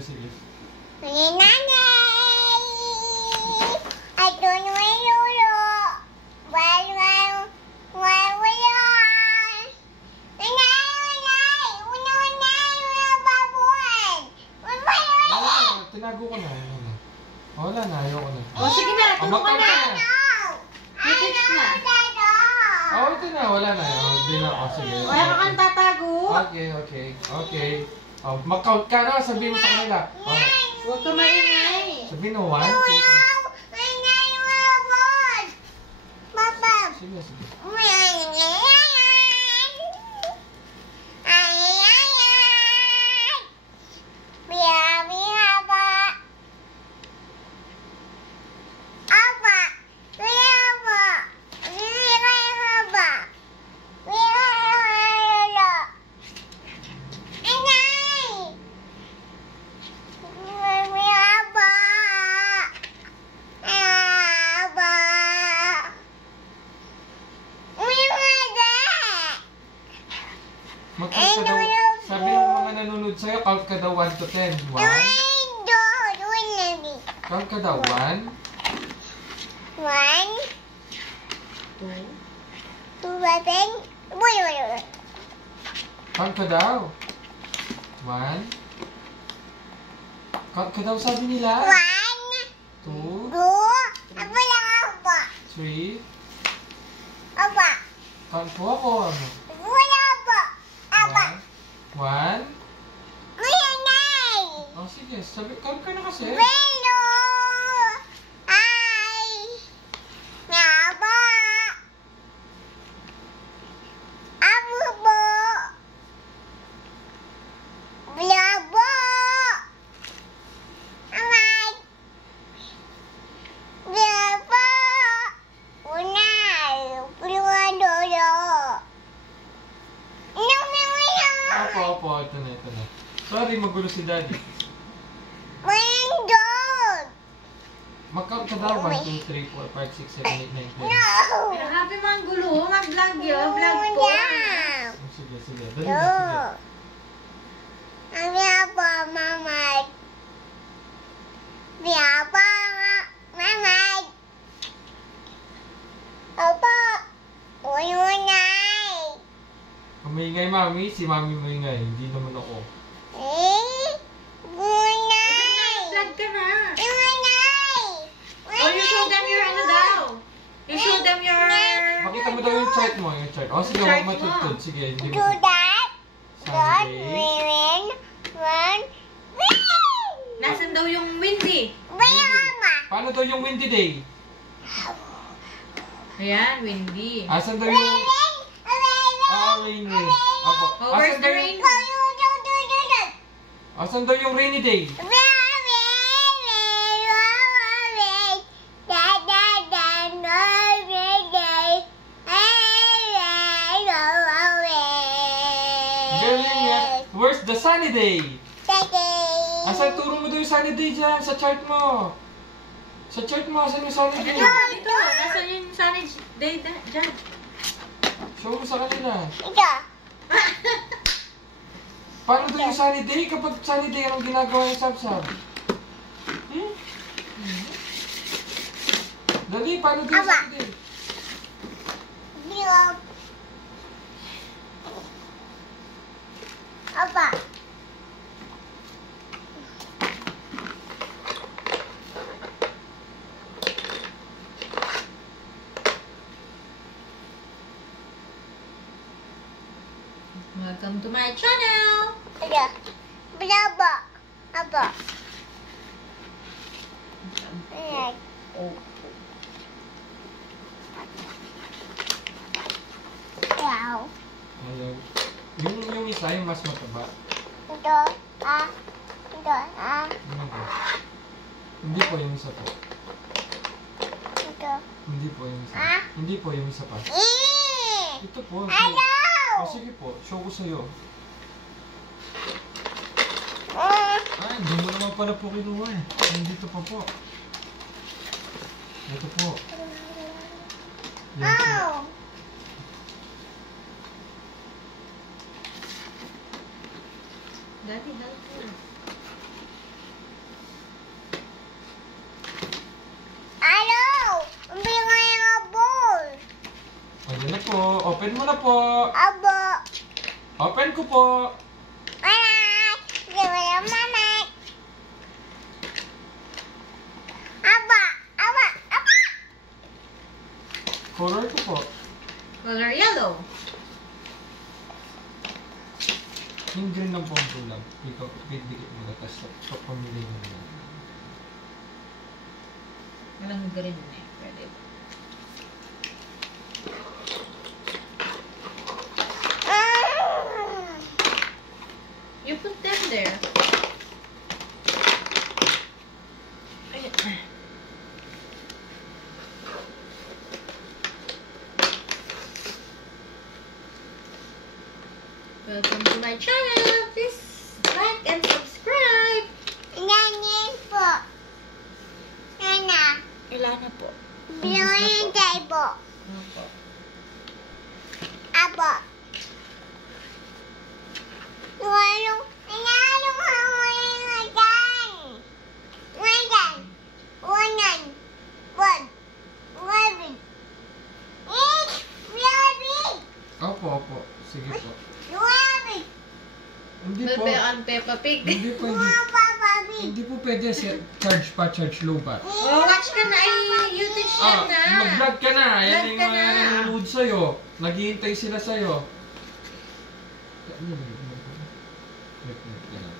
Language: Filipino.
sige. Nanay! I don't know Lolo. Why? Tinago ko na. Wala na, ayoko na. Oh, sige na, tulog ka na. Message na. Oh, ito na, wala na. Oh, di na. Oh, sige. Wala ka kang tatago. Okay. Oh, mag-count ka na, sabihin mo sa kanila. Oh, Huwag ka maingay. sabihin mo, 1, 2, 3. Sige. Mag-count ka daw. Sabi ng mga nanonood sa'yo, count ka daw 1 to 10. 1. Count ka daw 1. 2, 7. Count ka daw. 1. Count ka daw, sabi nila. 2, 3. Count po ako. 1. Oh, sige. Sabi, count ka na kasi. Opo. Ito na. Sorry, magulo si Daddy. Mag-count ka daw. 1, 2, 3, 4, 5, 6, 7, 8, 9, 10. Happy mang gulo. Mag-vlog yun. Vlog ko. Sige. Dali na, Maingay, Mami. Si Mami maingay. Hindi naman ako. Vlog ka na. Oh, you show them your ano daw. You show them your... Pakita mo daw yung chart mo. Oh, sige. Chart Huwag mo. matutod. Sige. Hindi mo. Do that. Saturday. Nasaan daw yung windy? Paano daw yung windy day? Ayan, windy. Asan daw yung... rainy. Opo. Oh, where's the rain? Asan daw yung rainy day? Galing nga. Where's the sunny day? Asan, turo mo daw yung sunny day dyan sa chart mo. Sa chart mo, asan yung sunny day? Dito, nasaan yung sunny day dyan? Show mo sa kanila. Paano daw yung sunny day? Kapag sunny day, anong ginagawa yung sab-sab? Dali, paano daw yung sunny day? Welcome to my channel! Ayaw. Yung isa, yung mas mataba. Ano po? Hindi po yung isa po. Hindi po yung isa. Hindi po yung isa pa. Ito po. Oh, sige po. Show ko sa'yo. Hindi mo naman pala po kinuha eh. Dito pa po. Ito po. Yan po. Daddy, help me. Open mo na po. Abo. Open ko po. Alright. Gawin ang mamay. Aba. Aba. Aba. Color ko po. Color yellow. Yung green ng pompo lang. Ikaw, dikit mo na. Tapos pamili mo na. Walang green eh. Pwede. You put them there. Welcome to my channel. Please like and subscribe. Nanyan po. Nana. Ilana po. Blue yung table. Opo. Abo. Walong. Nanalo ka ngayon dyan. Ngayon. Unan. One. Rabbit. Rabbit. Opo, opo. Sige po. Rabbit. Hindi po. Bebe on Peppa Pig. Hindi po, Rabbit. hindi po pwede charge low ba? Oh, watch ka na. Ay, you teach them na. Mag-vlog ka na. Yan Vlog yung ka mga na. nanonood sa'yo. Naghihintay sila sa'yo. Wait, yan lang.